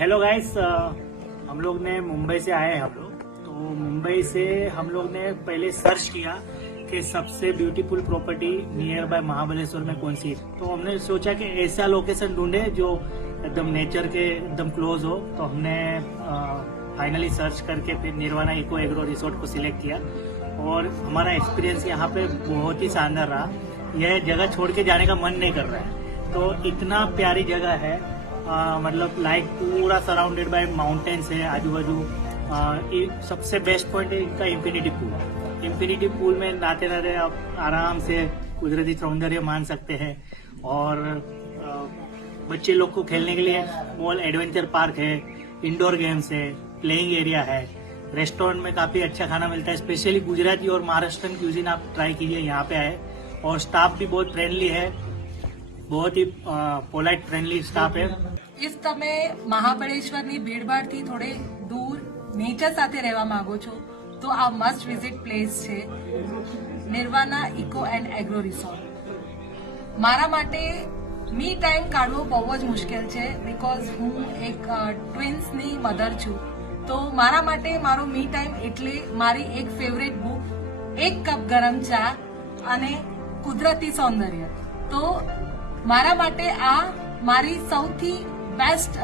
Hello guys, हम लोग ने मुंबई से आए हैं हम लोग। तो मुंबई से हम लोग ने पहले सर्च किया कि सबसे beautiful property near by Mahabaleshwar में कौन सी है। तो हमने सोचा कि ऐसा लोकेशन ढूंढे जो एकदम नेचर के एकदम क्लोज हो। तो हमने फाइनली सर्च करके फिर निर्वाणा इको एग्रो रिसोर्ट को सिलेक्ट किया और हमारा एक्सपीरियंस यहाँ पे बहुत ही शानदार रहा। यह जगह छोड़ के जाने का मन नहीं कर रहा है। तो इतना प्यारी जगह है, मतलब लाइक पूरा सराउंडेड बाय माउंटेन्स है आजू बाजू। सबसे बेस्ट पॉइंट है इनका इंफिनिटी पूल। इंफिनिटी पूल में नहाते नहाते आप आराम से कुदरती सौंदर्य मान सकते हैं। और बच्चे लोग को खेलने के लिए मॉल एडवेंचर पार्क है, इंडोर गेम्स है, प्लेइंग एरिया है, रेस्टोरेंट में काफी अच्छा खाना मिलता है। स्पेशली गुजराती और महाराष्ट्रन क्यूजिन आप ट्राई कीजिए, यहाँ पे आए। और स्टाफ भी बहुत फ्रेंडली है, बहुत ही પોલાઇટ ફ્રેન્ડલી સ્ટાફ है। ઇફ તમે મહાબળેશ્વરની ભીડભાડથી થોડે દૂર નેચર સાથે રહેવા માંગો છો તો આ મસ્ટ વિઝિટ પ્લેસ છે નિર્વાણા ઇકો એન્ડ એગ્રો રિસોર્ટ। મારા માટે મી ટાઈમ કાઢવો બહુ જ મુશ્કેલ છે, બીકોઝ હું એક ટ્વિન્સની મધર છું। તો મારા માટે મારો મી ટાઈમ એટલે મારી એક ફેવરેટ બુક, એક કપ ગરમ ચા અને કુદરતી સૌંદર્ય। તો મારા માટે આ મારી સૌથી બેસ્ટ